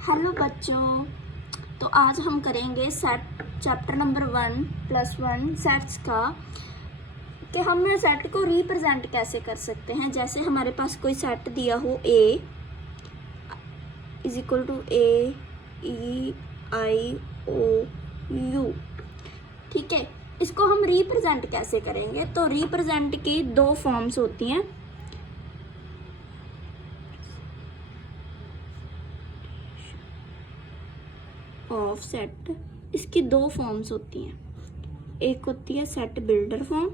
Hello बच्चों, तो आज हम करेंगे सेट चैप्टर नंबर 1+1 सेट्स का कि हम सेट को रिप्रेजेंट कैसे कर सकते हैं। जैसे हमारे पास कोई सेट दिया हो A is equal to A E I O U, ठीक है। इसको हम रिप्रेजेंट कैसे करेंगे? तो रिप्रेजेंट की दो फॉर्म्स होती हैं। ऑफ सेट इसकी दो फॉर्म्स होती हैं। एक होती है सेट बिल्डर फॉर्म,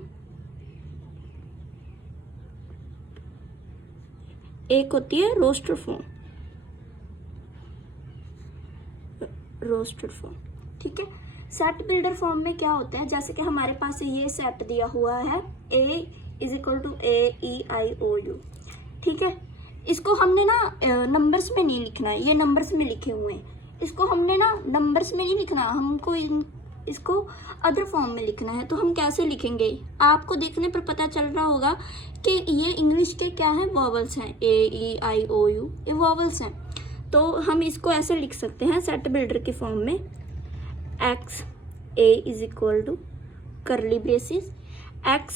एक होती है रोस्टर फॉर्म। ठीक है। सेट बिल्डर फॉर्म में क्या होता है, जैसे कि हमारे पास ये सेट दिया हुआ है A is equal to A E I O U, ठीक है। इसको हमने ना नंबर्स में नहीं लिखना है, ये नंबर्स में लिखे हुए हैं। इसको हमने ना नंबर्स में नहीं लिखना, हमको इसको अदर फॉर्म में लिखना है। तो हम कैसे लिखेंगे? आपको देखने पर पता चल रहा होगा कि ये इंग्लिश के क्या है, वॉवल्स हैं। A E I O U ये वॉवल्स हैं। तो हम इसको ऐसे लिख सकते हैं सेट बिल्डर के फॉर्म में, X A is equal to curly braces X,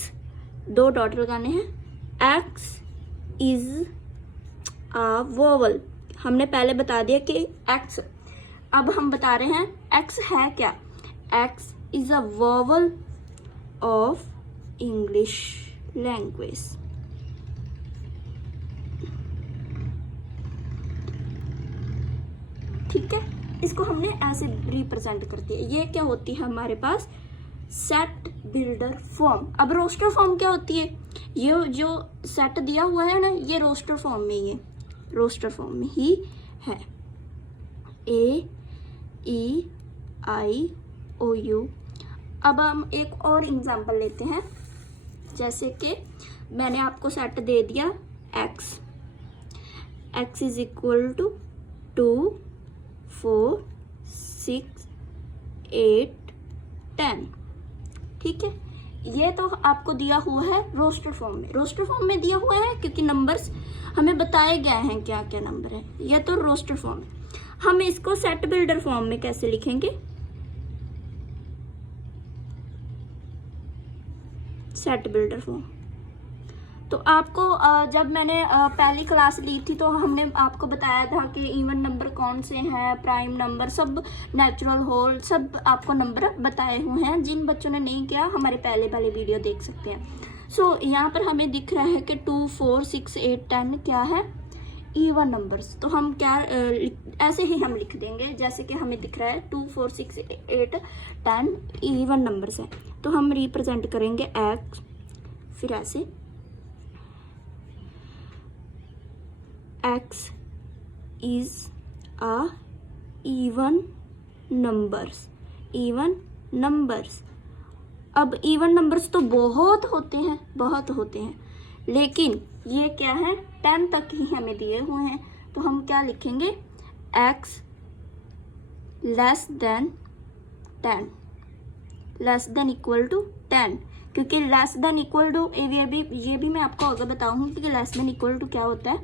दो डॉट लगाने हैं, X इज आ वोवल। हमने पहले बता दिया कि X, अब हम बता रहे हैं X है क्या। X is a vowel of English language. ठीक है, इसको हमने ऐसे रिप्रेजेंट कर दिया। ये क्या होती है हमारे पास, सेट बिल्डर फॉर्म। अब रोस्टर फॉर्म क्या होती है? ये जो सेट दिया हुआ है ना, ये रोस्टर फॉर्म में, ये रोस्टर फॉर्म में ही है। A E I O U। अब हम एक और एग्जांपल लेते हैं। जैसे कि मैंने आपको सेट दे दिया X इज इक्वल टू 2 4 6 8 10, ठीक है। ये तो आपको दिया हुआ है रोस्टर फॉर्म में। रोस्टर फॉर्म में दिया हुआ है क्योंकि नंबर्स हमें बताए गए हैं क्या क्या नंबर है। ये तो रोस्टर फॉर्म है। हम इसको सेट बिल्डर फॉर्म में कैसे लिखेंगे? सेट बिल्डर फॉर्म तो आपको जब मैंने पहली क्लास ली थी तो हमने आपको बताया था कि इवन नंबर कौन से हैं, प्राइम नंबर, सब नेचुरल होल, सब आपको नंबर बताए हुए हैं। जिन बच्चों ने नहीं किया हमारे पहले वाले वीडियो देख सकते हैं। सो यहाँ पर हमें दिख रहा है कि 2 4 6 8 10 क्या है, इवन नंबर्स। तो हम क्या ऐसे ही हम लिख देंगे जैसे कि हमें दिख रहा है 2 4 6 8 10 इवन नंबर्स हैं। तो हम रिप्रेजेंट करेंगे X, फिर ऐसे X is a even numbers, even numbers। अब इवन नंबर्स तो बहुत होते हैं, लेकिन ये क्या है, 10 तक ही हमें दिए हुए हैं। तो हम क्या लिखेंगे, X less than 10, less than equal to 10। क्योंकि लेस देन इक्वल टू ये भी मैं आपको आगे बताऊंगी कि लेस देन इक्वल टू क्या होता है।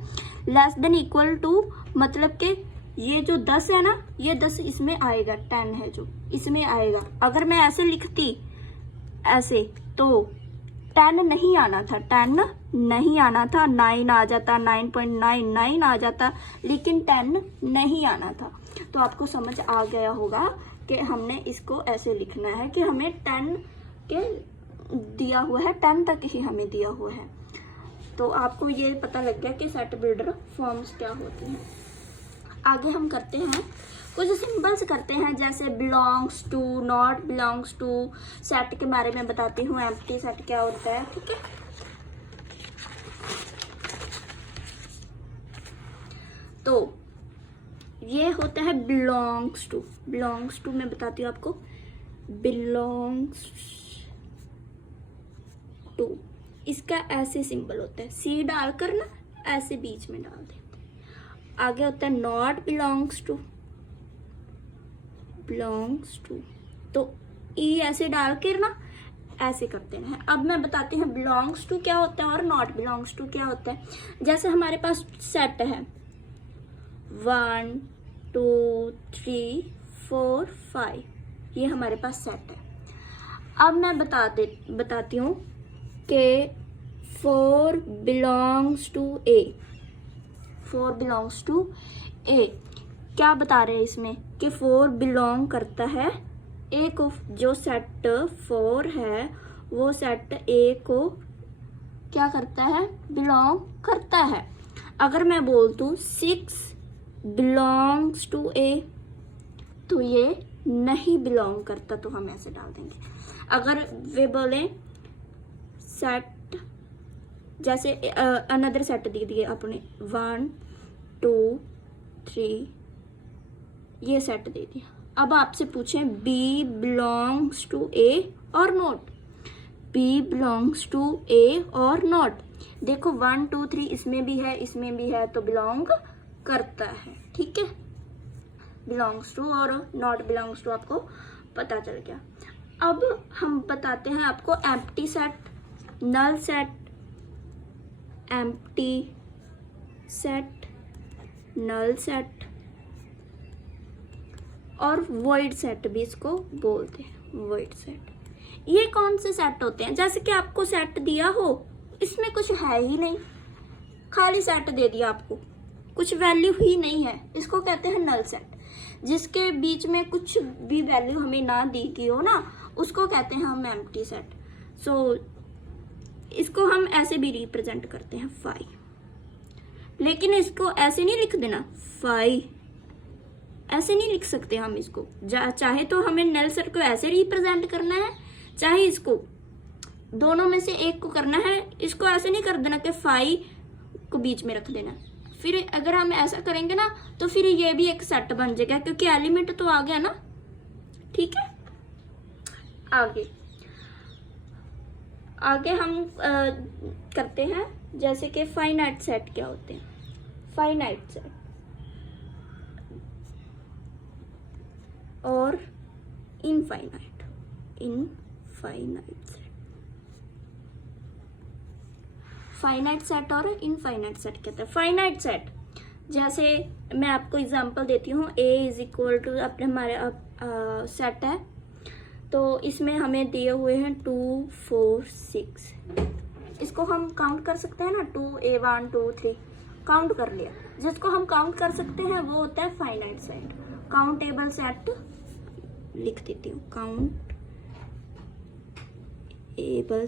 लेस देन इक्वल टू मतलब कि ये जो 10 है ना, ये 10 इसमें आएगा, 10 है जो इसमें आएगा। अगर मैं ऐसे लिखती ऐसे तो 10 नहीं आना था, 10 नहीं आना था, 9 आ जाता, 9.99 आ जाता, लेकिन 10 नहीं आना था। तो आपको समझ आ गया होगा कि हमने इसको ऐसे लिखना है कि हमें 10 के दिया हुआ है, 10 तक ही हमें दिया हुआ है। तो आपको ये पता लग गया कि सेट बिल्डर फॉर्म्स क्या होती हैं। आगे हम करते हैं, कुछ सिंबल्स करते हैं, जैसे belongs to, not belongs to. Set के बारे में बताती हूँ, एम्प्टी सेट क्या होता है, ठीक है। तो ये होता है बिलोंग्स टू। बिलोंग्स टू मैं बताती हूँ आपको, बिलोंग्स टू, इसका ऐसे सिंबल होता है, C डालकर ना ऐसे बीच में डाल देते हैं। आगे होता है not belongs to, belongs to, तो E ऐसे डाल कर ना ऐसे करते हैं। अब मैं बताती हूँ बिलोंग्स टू क्या होता है और नॉट बिलोंग्स टू क्या होता है। जैसे हमारे पास सेट है 1 2 3 4 5, ये हमारे पास सेट है। अब मैं बताती हूँ कि 4 belongs to A, 4 belongs to A. क्या बता रहे हैं इसमें कि 4 बिलोंग करता है ए को। जो सेट 4 है वो सेट ए को क्या करता है, बिलोंग करता है। अगर मैं बोल दूँ 6 बिलोंग्स टू ए, तो ये नहीं बिलोंग करता, तो हम ऐसे डाल देंगे। अगर वे बोले सेट, जैसे अनदर सेट दे दिए अपने 1 2 3, ये सेट दे दिया। अब आपसे पूछें बी बिलोंग्स टू ए और नॉट, बी बिलोंग्स टू ए और नॉट। देखो 1 2 3 इसमें भी है, इसमें भी है, तो बिलोंग करता है। ठीक है, बिलोंग्स टू और नॉट बिलोंग्स टू आपको पता चल गया। अब हम बताते हैं आपको empty set, null set, empty set, null set और वॉइड सेट भी इसको बोलते हैं, वॉइड सेट। ये कौन से सेट होते हैं? जैसे कि आपको सेट दिया हो, इसमें कुछ है ही नहीं, खाली सेट दे दिया आपको, कुछ वैल्यू ही नहीं है, इसको कहते हैं नल सेट। जिसके बीच में कुछ भी वैल्यू हमें ना दी गई हो ना, उसको कहते हैं हम एम्प्टी सेट। सो इसको हम ऐसे भी रिप्रेजेंट करते हैं 5, लेकिन इसको ऐसे नहीं लिख देना 5, ऐसे नहीं लिख सकते हम इसको। चाहे तो हमें नल सेट को ऐसे रिप्रेजेंट करना है, चाहे इसको दोनों में से एक को करना है। इसको ऐसे नहीं कर देना कि 5 को बीच में रख देना। फिर अगर हम ऐसा करेंगे ना, तो फिर ये भी एक सेट बन जाएगा, क्योंकि एलिमेंट तो आ गया ना। ठीक है, आगे हम करते हैं, जैसे कि फाइनाइट सेट क्या होते हैं। फाइनाइट सेट और इनफाइनाइट सेट, फाइनाइट सेट और इनफाइनाइट सेट कहते हैं। फाइनाइट सेट, जैसे मैं आपको एग्जांपल देती हूँ, a इज इक्वल टू अपने हमारे सेट है, तो इसमें हमें दिए हुए हैं 2 4 6। इसको हम काउंट कर सकते हैं ना, 2 a 1 2 3 काउंट कर लिया। जिसको हम काउंट कर सकते हैं वो होता है फाइनाइट सेट। काउंटेबल सेट लिख देती हूँ, काउंटेबल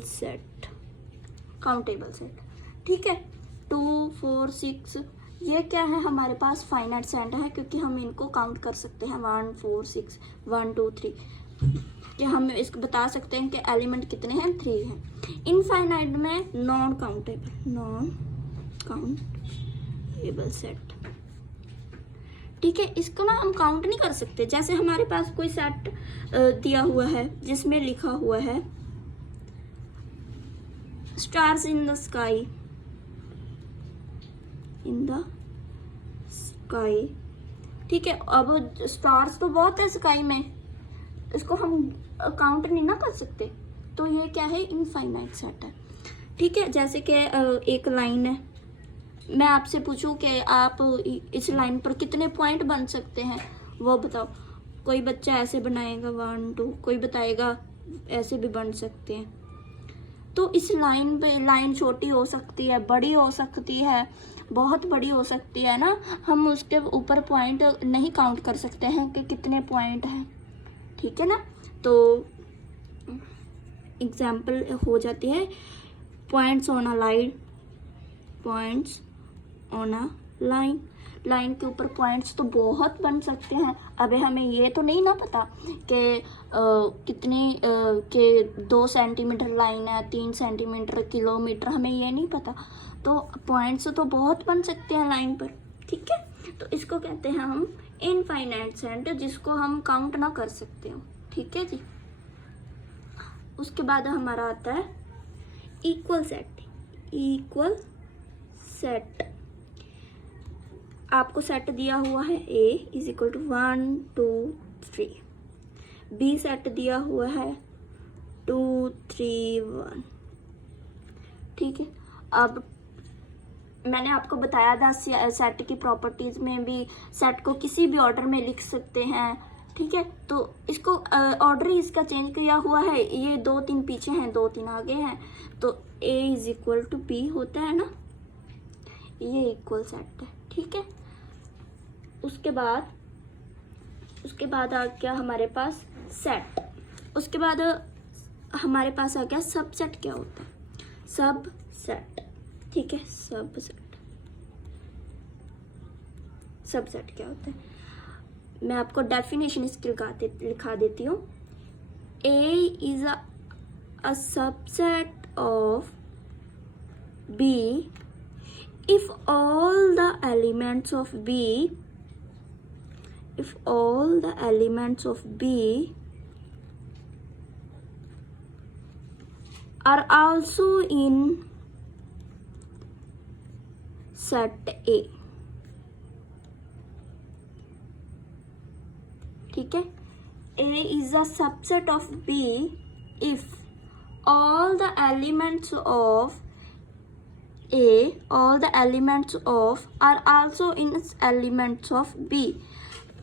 सेट, काउंटेबल सेट। ठीक है, 2 4 6 ये क्या है, हमारे पास फाइनाइट सेट है, क्योंकि हम इनको काउंट कर सकते हैं 1 4 6 1 2 3, कि हम इसको बता सकते हैं कि एलिमेंट कितने हैं, 3 हैं। इनफाइनाइट में नॉन काउंटेबल सेट। ठीक है, इसको ना हम काउंट नहीं कर सकते। जैसे हमारे पास कोई सेट दिया हुआ है जिसमें लिखा हुआ है स्टार्स इन द स्काई, ठीक है। अब स्टार्स तो बहुत है स्काई में, इसको हम काउंट नहीं ना कर सकते, तो ये क्या है, इनफाइनाइट सेट है। ठीक है, जैसे कि एक लाइन है, मैं आपसे पूछूं कि आप इस लाइन पर कितने पॉइंट बन सकते हैं, वो बताओ। कोई बच्चा ऐसे बनाएगा 1 2, कोई बताएगा ऐसे भी बन सकते हैं। तो इस लाइन पे, लाइन छोटी हो सकती है, बड़ी हो सकती है, बहुत बड़ी हो सकती है ना, हम उसके ऊपर पॉइंट नहीं काउंट कर सकते हैं कि कितने पॉइंट हैं। ठीक है ना, तो एग्जाम्पल हो जाती है points on a line, points on a line. Line के ऊपर पॉइंट्स तो बहुत बन सकते हैं। अबे हमें ये तो नहीं ना पता कि कितनी के 2 सेंटीमीटर लाइन है, 3 सेंटीमीटर, किलोमीटर, हमें ये नहीं पता। तो पॉइंट्स तो बहुत बन सकते हैं लाइन पर। ठीक है, तो इसको कहते हैं हम इनफाइनाइट सेट, जिसको हम काउंट ना कर सकते हो। ठीक है जी। उसके बाद हमारा आता है इक्वल सेट। इक्वल सेट, आपको सेट दिया हुआ है a is equal to 1 2 3, b set दिया हुआ है 2 3 1। ठीक है, अब मैंने आपको बताया था सेट की प्रॉपर्टीज में भी सेट को किसी भी ऑर्डर में लिख सकते हैं, ठीक है। तो इसको ऑर्डर ही इसका चेंज किया हुआ है, ये 2 3 पीछे हैं 2 3 आगे हैं, तो A is equal to B होता है ना, ये इक्वल सेट है, ठीक है। उसके बाद आ गया हमारे पास सेट। उसके बाद हमारे पास आ गया सबसेट। क्या होता है सबसेट, ठीक है। सबसेट क्या होता है, मैं आपको डेफिनेशन इसकी लिखा देती हूँ। A is a subset of B if all the elements of B are also in set A, ठीक है। A is a subset of B if all the elements of are also in elements of B।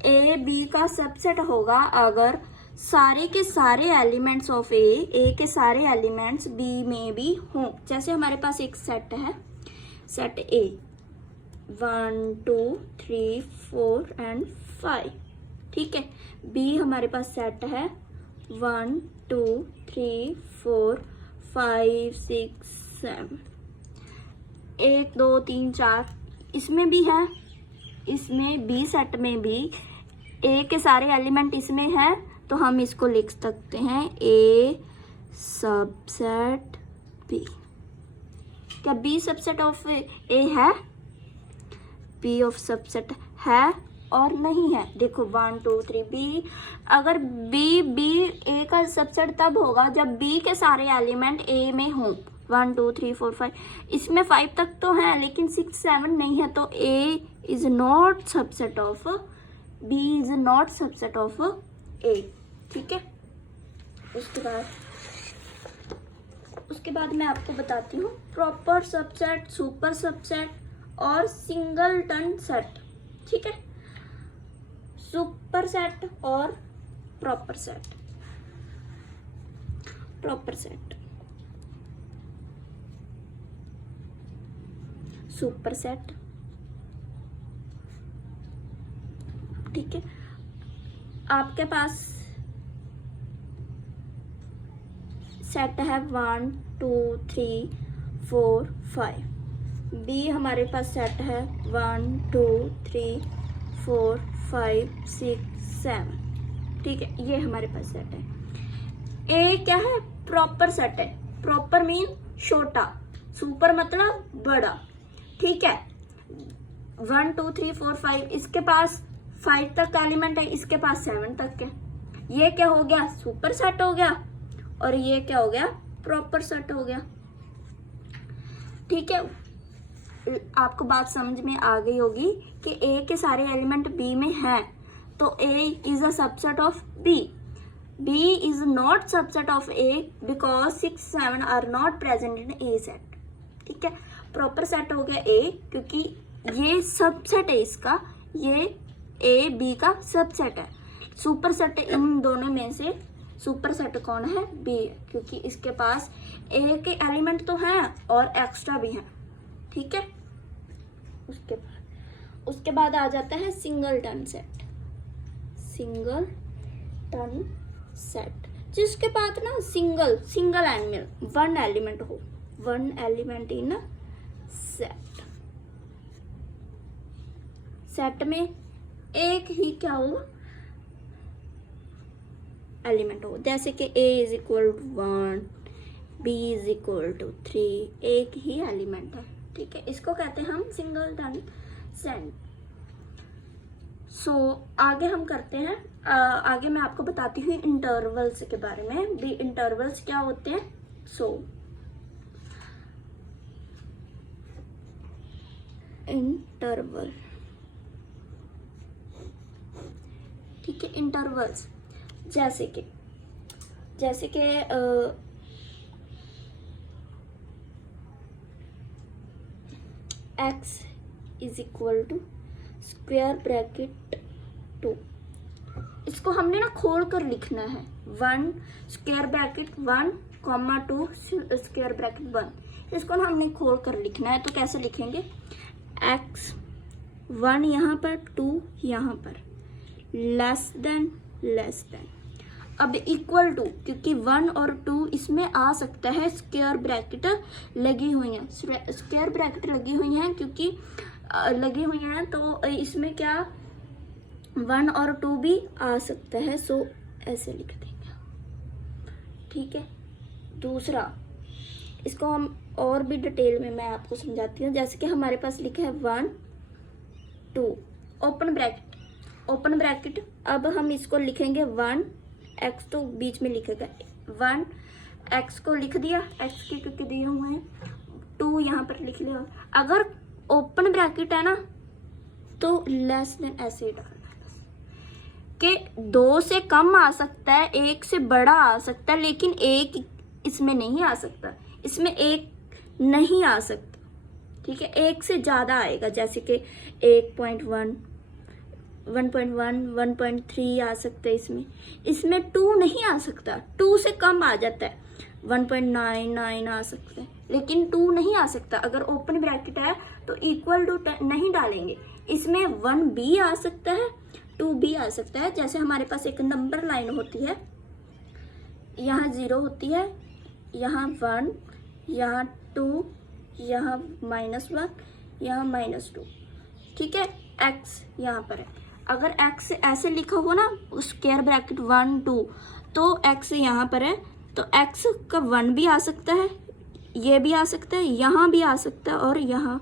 A B का subset होगा अगर सारे के सारे elements of A के सारे एलिमेंट्स B में भी हों। जैसे हमारे पास एक सेट है, सेट A 1 2 3 4 एंड 5, ठीक है। B हमारे पास सेट है 1 2 3 4 5 6 7, 1 2 3 4 इसमें भी है, इसमें B सेट में भी A के सारे एलिमेंट इसमें है, तो हम इसको लिख सकते हैं A सबसेट B। क्या B सबसेट ऑफ A है? B ऑफ सबसेट है और नहीं है। देखो 1 2 3 B, अगर B A का सबसेट तब होगा जब B के सारे एलिमेंट A में हों। 1 2 3 4 5, इसमें 5 तक तो है लेकिन 6 7 नहीं है, तो A is not subset of B is not subset of A, ठीक है। उसके बाद मैं आपको बताती हूँ प्रॉपर सबसेट, सुपर सबसेट और सिंगलटन सेट, ठीक है। सुपर सेट और प्रॉपर सेट। सुपर सेट, ठीक है। आपके पास सेट है 1 2 3 4 5, B हमारे पास सेट है 1 2 3 4 5 6 7, ठीक है। ये हमारे पास सेट है। A क्या है? प्रॉपर सेट है। प्रॉपर मीन छोटा, सुपर मतलब बड़ा, ठीक है। 1 2 3 4 5, इसके पास 5 तक एलिमेंट है, इसके पास 7 तक है। ये क्या हो गया? सुपर सेट हो गया, और ये क्या हो गया? प्रॉपर सेट हो गया, ठीक है। आपको बात समझ में आ गई होगी कि A के सारे एलिमेंट B में हैं, तो A is a subset of B। B is not subset of A because 6 7 are not present in A set, ठीक है। प्रॉपर सेट हो गया A क्योंकि ये सबसेट है इसका, ये A B का सबसेट है। सुपर सेट इन दोनों में से सुपर सेट कौन है? B, क्योंकि इसके पास A के एलिमेंट तो हैं और एक्स्ट्रा भी हैं, ठीक है। उसके बाद आ जाता है सिंगलटन सेट। सिंगलटन सेट जिसके पास ना सिंगल एलिमेंट, 1 एलिमेंट हो, 1 एलिमेंट इन सेट। सेट में एक ही क्या हो? एलिमेंट हो। जैसे कि A is equal to 1, B is equal to 3, एक ही एलिमेंट है, ठीक है। इसको कहते हैं हम सिंगलटन सेट। आगे हम करते हैं, आगे मैं आपको बताती हूँ इंटरवल्स के बारे में भी। इंटरवल्स क्या होते हैं? इंटरवल, ठीक है। इंटरवल्स जैसे कि x is equal to square bracket 2। इसको हमने ना खोल कर लिखना है, 1 square bracket 1 comma 2 square bracket 1। इसको ना हमने खोल कर लिखना है। तो कैसे लिखेंगे, x 1 यहाँ पर 2 यहाँ पर, लेस देन अब इक्वल टू, क्योंकि 1 और 2 इसमें आ सकता है, स्क्वायर ब्रैकेट लगी हुई हैं, स्क्वायर ब्रैकेट लगी हुई हैं क्योंकि लगी हुई हैं, तो इसमें क्या 1 और 2 भी आ सकता है। सो ऐसे लिख देंगे, ठीक है। दूसरा, इसको हम और भी डिटेल में मैं आपको समझाती हूँ। जैसे कि हमारे पास लिखा है 1 2 ओपन ब्रैकेट। अब हम इसको लिखेंगे 1 x, तो बीच में लिखेगा 1 x को लिख दिया, x के क्योंकि दिए हुए हैं, 2 यहाँ पर लिख लिया। अगर ओपन ब्रैकेट है ना तो लेस देन ऐसे ही डालना कि 2 से कम आ सकता है, 1 से बड़ा आ सकता है, लेकिन 1 इसमें नहीं आ सकता, इसमें 1 नहीं आ सकता, ठीक है। 1 से ज़्यादा आएगा, जैसे कि 1.1 1.1 1.3 आ सकता है, इसमें 2 नहीं आ सकता, 2 से कम आ जाता है, 1.99 आ सकता है, लेकिन 2 नहीं आ सकता। अगर ओपन ब्रैकेट है तो इक्वल टू नहीं डालेंगे, इसमें 1 भी आ सकता है, 2 भी आ सकता है। जैसे हमारे पास एक नंबर लाइन होती है, यहाँ 0 होती है, यहाँ 1, यहाँ 2, यहाँ -1, यहाँ -2, ठीक है। x यहाँ पर है, अगर x ऐसे लिखा हो ना स्क्वायर ब्रैकेट 1 2, तो x यहाँ पर है, तो x का 1 भी आ सकता है, ये भी आ सकता है, यहाँ भी आ सकता है, और यहाँ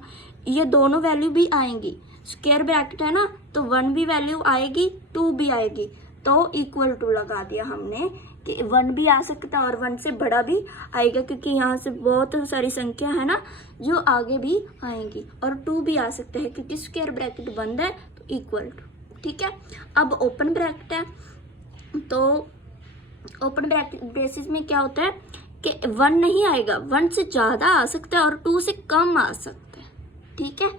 ये दोनों वैल्यू भी आएंगी। स्क्वायर ब्रैकेट है ना, तो 1 भी वैल्यू आएगी, 2 भी आएगी, तो इक्वल टू लगा दिया हमने कि 1 भी आ सकता है और 1 से बड़ा भी आएगा, क्योंकि यहाँ से बहुत सारी संख्या है ना जो आगे भी आएंगी, और 2 भी आ सकता है क्योंकि स्क्वायर ब्रैकेट बंद है, तो इक्वल टू, ठीक है। अब ओपन ब्रैकेट है, तो ओपन ब्रैकेट बेसिस में क्या होता है कि 1 नहीं आएगा, 1 से ज़्यादा आ सकता है और 2 से कम आ सकता है, ठीक है।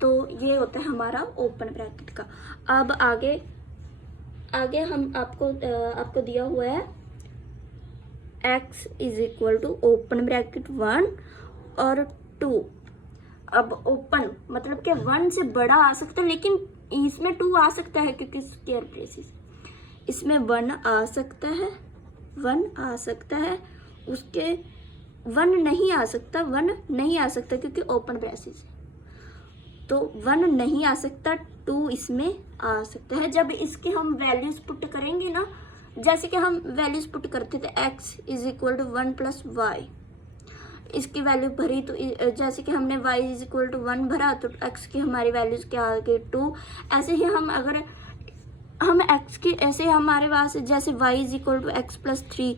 तो ये होता है हमारा ओपन ब्रैकेट का। अब आगे हम आपको दिया हुआ है x is equal to open bracket 1 और 2। अब ओपन मतलब कि 1 से बड़ा आ सकता है, लेकिन इसमें 2 आ सकता है क्योंकि स्क्वायर ब्रेसिस, इसमें 1 आ सकता है, 1 आ सकता है, उसके 1 नहीं आ सकता, 1 नहीं आ सकता क्योंकि ओपन ब्रेसिस है, तो 1 नहीं आ सकता, 2 इसमें आ सकता है। जब इसके हम वैल्यूज पुट करेंगे ना, जैसे कि हम वैल्यूज पुट करते थे x is equal to 1 + y, इसकी वैल्यू भरी, तो जैसे कि हमने y इज इक्वल टू 1 भरा, तो x की हमारी वैल्यूज क्या आ गई 2। ऐसे ही हम अगर हम x की, ऐसे हमारे पास जैसे y is equal to x + 3,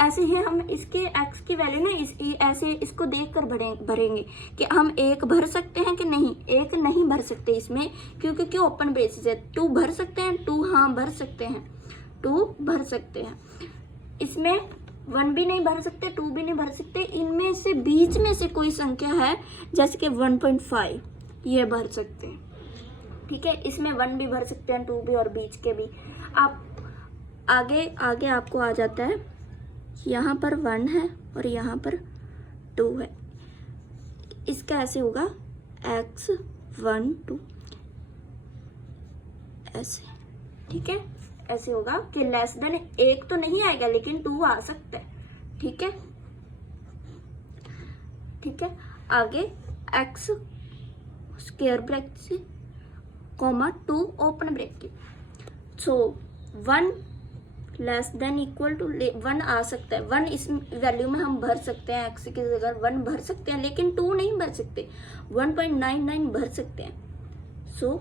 ऐसे ही हम इसके x की वैल्यू ना ऐसे इसको देख कर भरेंगे कि हम 1 भर सकते हैं कि नहीं। 1 नहीं भर सकते इसमें, क्योंकि ओपन ब्रेसिस है। 2 भर सकते हैं, 2 हाँ भर सकते हैं, 2 भर सकते हैं। इसमें 1 भी नहीं भर सकते, 2 भी नहीं भर सकते, इनमें से बीच में से कोई संख्या है जैसे कि 1.5, ये भर सकते हैं, ठीक है। इसमें 1 भी भर सकते हैं, 2 भी, और बीच के भी। आप आगे आपको आ जाता है, यहाँ पर 1 है और यहाँ पर 2 है, इसका ऐसे होगा x 1 2 ऐसे, ठीक है। ऐसे होगा कि लेस देन 1 तो नहीं आएगा, लेकिन 2 आ सकता है, ठीक है, ठीक है। आगे x स्क्वायर ब्रैकेट से comma 2 open bracket, so 1 less than equal to 1 आ सकता है, 1 इस वैल्यू में हम भर सकते हैं, x की जगह 1 भर सकते हैं, लेकिन 2 नहीं भर सकते, 1.99 भर सकते हैं। सो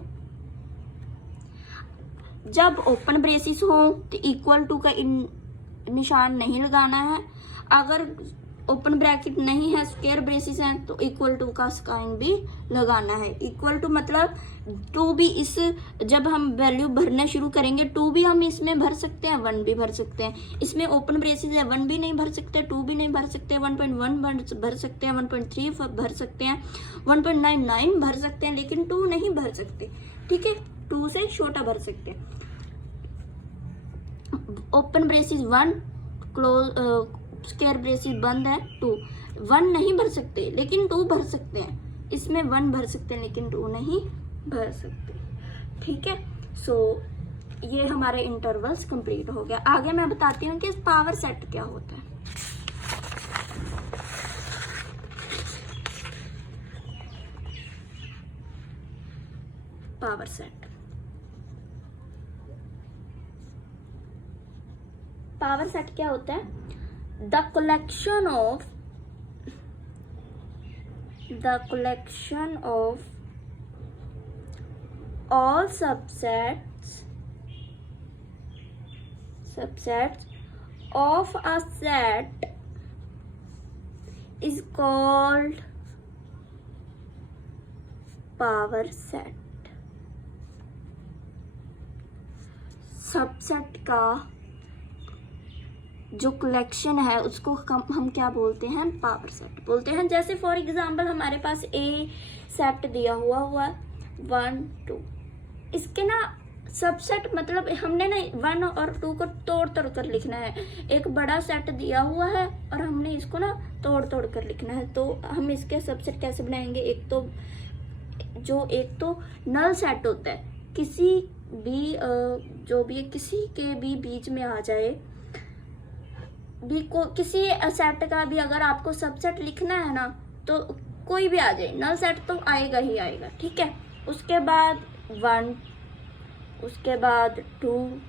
जब ओपन ब्रेसिस हो तो इक्वल टू का निशान नहीं लगाना है, अगर ओपन ब्रैकेट नहीं है, स्क्वायर ब्रेसिस है, तो इक्वल टू का साइन भी लगाना है। इक्वल टू मतलब टू भी इस, जब हम वैल्यू भरना शुरू करेंगे टू भी हम इसमें भर सकते हैं, वन भी भर सकते हैं। इसमें ओपन ब्रेसेस है, वन भी नहीं भर सकते, टू भी नहीं भर सकते, 1.1 भर सकते हैं, 1.3 भर सकते हैं, 1.99 भर सकते हैं, लेकिन टू नहीं भर सकते। ठीक है, टू से छोटा भर सकते हैं। Open braces 1, close square braces बंद है 2। 1 नहीं भर सकते लेकिन 2 भर सकते हैं। इसमें 1 भर सकते हैं लेकिन 2 नहीं भर सकते। ठीक है, सो ये हमारे इंटरवल्स कंप्लीट हो गया। आगे मैं बताती हूँ कि पावर सेट क्या होता है। पावर सेट, पावर सेट क्या होता है? The collection of all subsets of a set is called power set। Subset का जो कलेक्शन है उसको हम क्या बोलते हैं? पावर सेट बोलते हैं। जैसे फॉर एग्जांपल हमारे पास ए सेट दिया हुआ 1 2, इसके ना सबसेट मतलब हमने ना 1 और 2 को तोड़ कर लिखना है। एक बड़ा सेट दिया हुआ है और हमने इसको ना तोड़ कर लिखना है। तो हम इसके सबसेट कैसे बनाएंगे? एक तो नल सेट होता है, किसी भी जो भी किसी के भी बीच में आ जाए भी किसी सेट का भी अगर आपको सबसेट लिखना है ना तो कोई भी आ जाए, नल सेट तो आएगा ही आएगा। ठीक है, उसके बाद 1, उसके बाद 2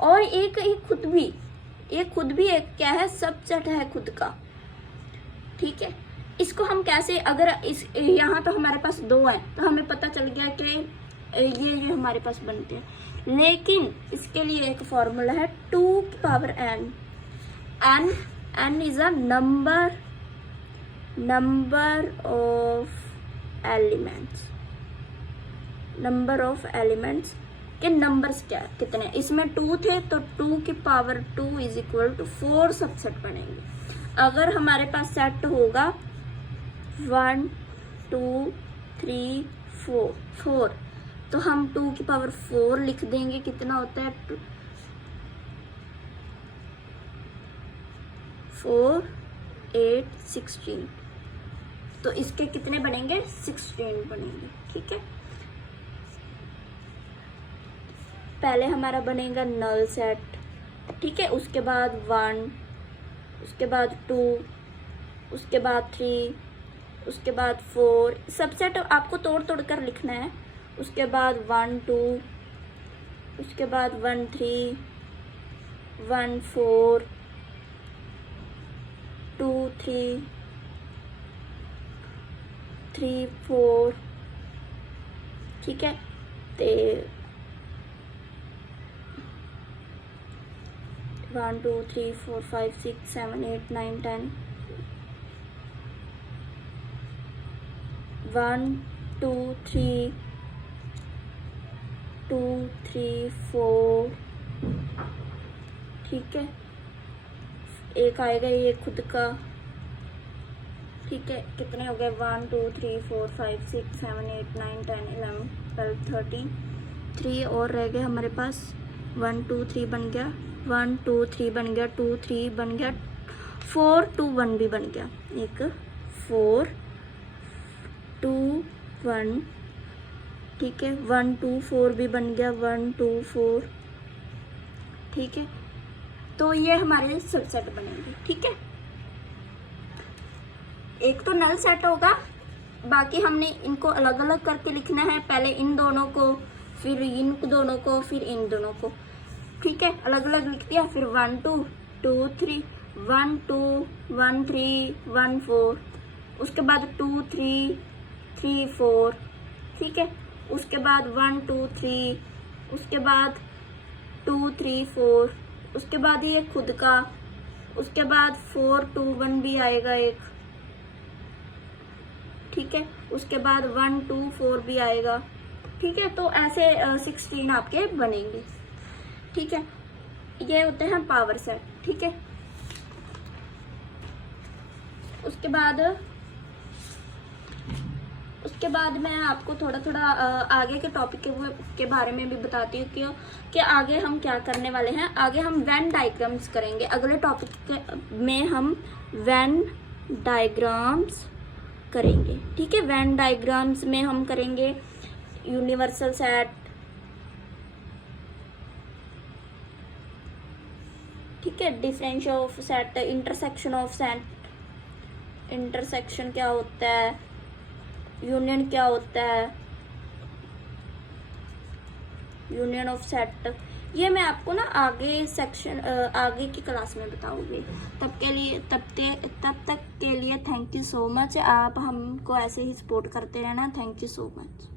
और एक खुद भी एक क्या है? सबसेट है खुद का। ठीक है, इसको हम कैसे, अगर इस यहाँ तो हमारे पास 2 है तो हमें पता चल गया कि ये हमारे पास बनते हैं। लेकिन इसके लिए एक फॉर्मूला है 2 की power n। n is a number of elements के नंबर्स कितने? इसमें 2 थे तो 2 की power 2 is equal to 4 subset बनेंगे। अगर हमारे पास सेट होगा 1 2 3 4 तो हम 2 की पावर 4 लिख देंगे। कितना होता है? 4 8 16। तो इसके कितने बनेंगे? 16 बनेंगे। ठीक है, पहले हमारा बनेगा नल सेट। ठीक है, उसके बाद 1, उसके बाद 2, उसके बाद 3, उसके बाद 4। सबसेट आपको तोड़ कर लिखना है। उसके बाद 1 2, उसके बाद 1 3 1 4 2 3 3 4। ठीक है, ते 1 2 3 4 5 6 7 8 9 10 1 2 3 2 3 4। ठीक है, एक आएगा ये खुद का। ठीक है, कितने हो गए? 1 2 3 4 5 6 7 8 9 10 11 12 13। 3 और रह गए हमारे पास। 1 2 3 बन गया, 1 2 3 बन गया, 2 3 बन गया, 4 2 1 भी बन गया। एक 4 2 1। ठीक है, 1 2 4 भी बन गया, 1 2 4। ठीक है, तो ये हमारे सबसेट बनेंगे। ठीक है, एक तो नल सेट होगा, बाकी हमने इनको अलग अलग करके लिखना है। पहले इन दोनों को, फिर इन दोनों को, फिर इन दोनों को। ठीक है, अलग अलग लिख दिया। फिर 1 2 2 3 1 2 1 3 1 4। उसके बाद 2 3 3 4। ठीक है, उसके बाद 1 2 3, उसके बाद 2 3 4, उसके बाद ये खुद का, उसके बाद 4 2 1 भी आएगा एक। ठीक है। उसके बाद 1 2 4 भी आएगा, ठीक है। तो ऐसे 16 आपके बनेंगे, ठीक है। ये होते हैं पावर सेट, ठीक है। उसके बाद मैं आपको थोड़ा थोड़ा आगे के टॉपिक के बारे में भी बताती हूँ कि आगे हम क्या करने वाले हैं। आगे हम वेन डायग्राम्स करेंगे। अगले टॉपिक में हम वेन डायग्राम्स करेंगे, ठीक है। वेन डायग्राम्स में हम करेंगे यूनिवर्सल सेट, ठीक है, differential of set, intersection of set, intersection क्या होता है, यूनियन क्या होता है, यूनियन ऑफ सेट। ये मैं आपको ना आगे सेक्शन आगे की क्लास में बताऊंगी। तब तक के लिए थैंक यू सो मच। आप हमको ऐसे ही सपोर्ट करते रहना। Thank you so much.